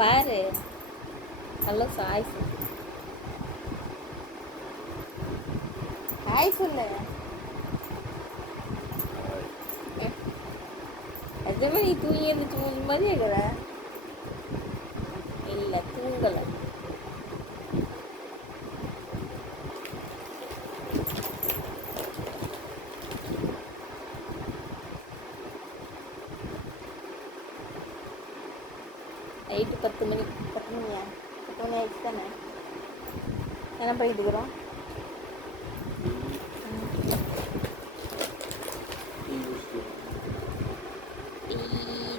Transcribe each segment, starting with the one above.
பாரு நல்லா சாய் சொல்லு. ஹாய் சொல்லு. அதுமே நீ தூங்கி இருந்துச்சு மூணு மாதிரி இருக்கிற. இல்லை தூங்கலை. நைட்டு 10 மணி. 10 மணியா? 10 மணி ஆயிடுச்சு தானே? என்ன பண்ணிட்டு இருக்கிறோம்?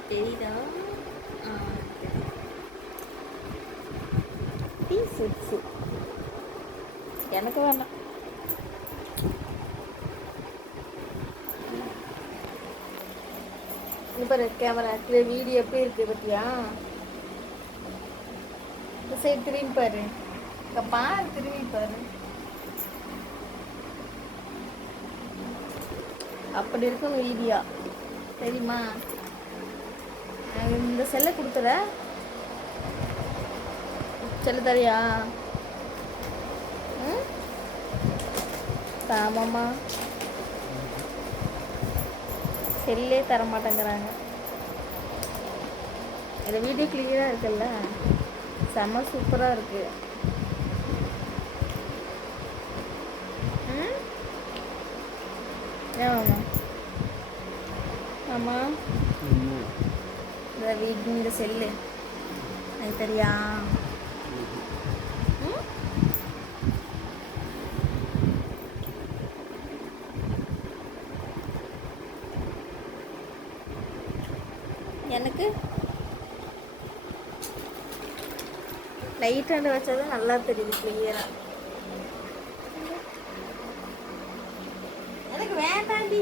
தெரியுதா? டீ சுட்ஸு எனக்கு வேண்டாம். இப்போ கேமரா வீடியோ எப்படி இருக்கு பத்தியா? இந்த சைடு திரும்பி பாரு. பாரு திரும்பி பாரு. அப்படி இருக்கும் வீடியோ தெரியுமா? இந்த செல்லை கொடுத்துற செல்லு தரியா? ம் ஆமாம்மா செல்லே தர மாட்டேங்கிறாங்க. இந்த வீடியோ கிளியராக இருக்குல்ல, செம்ம சூப்பராக இருக்கு. ம் ஏமாம்மா ஆமாம் இந்த செல்லு அது தெரியா? எனக்கு லைட் ஹேண்ட் வச்சாதான் நல்லா தெரியுது கிளியரா. எனக்கு வேண்டாண்டி.